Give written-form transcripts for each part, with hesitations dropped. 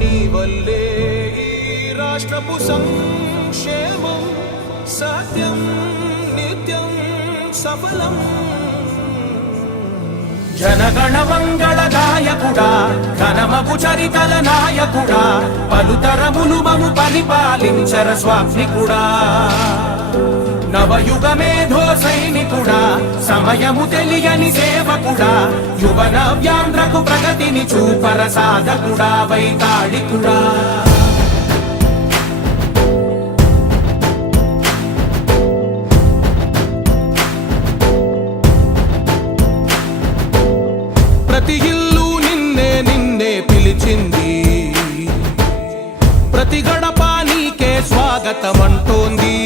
నీ వల్లే ఈ రాష్ట్రపు సంక్షేమం సత్యం నిత్యం సఫలం. జనగణ మంగళ గాయకుడా ఘనమగు చరితల నాయకుడా పలుతరములు మము పరిపాలించర స్వామికుడా. నవయుగ మేధో సైనికుడా సమయము తెలియని సేవకుడా యువన వ్యాంధ్రకు ప్రగతిని చూపర సాధకుడా వైతాళికుడా. ప్రతి ఇల్లు నిన్నే నిన్నే పిలిచింది, ప్రతి గడప నీకే స్వాగతమంటోంది,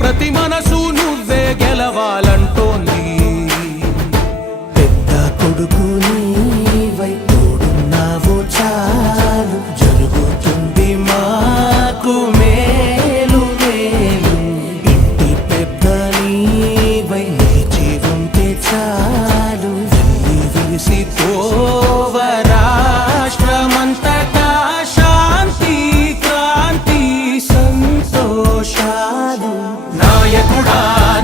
ప్రతి మనసు నువ్వే గెలవాలంటోంది. పెద్ద కొడుకు నీవై తోడున్నావు చాలు జరుగుతుంది మాకు మేలు మేలు. ఇంటి పెద్ద నీవై నిలిచి ఉంటే చాలు విరిసి పోవ రాష్ట్రమంతటా శాంతి క్రాంతి సంతోషాలు. నాయకుడా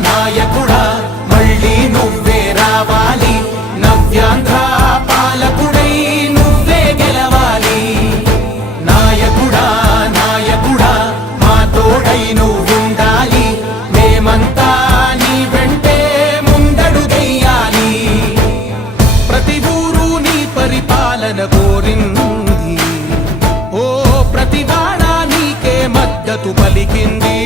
నాయకుడా మళ్ళీ నువ్వే రావాలి, నవ్యాంధ్ర పాలకుడై నువ్వే గెలవాలి. నాయకుడా నాయకుడా మా తోడై నువ్వుండాలి, మేమంతా నీ వెంటే ముందడుగెయ్యాలి. ప్రతి ఊరు నీ పరిపాలన కోరింది, ఓ ప్రతి వాడ నీకే మద్దతు పలికింది.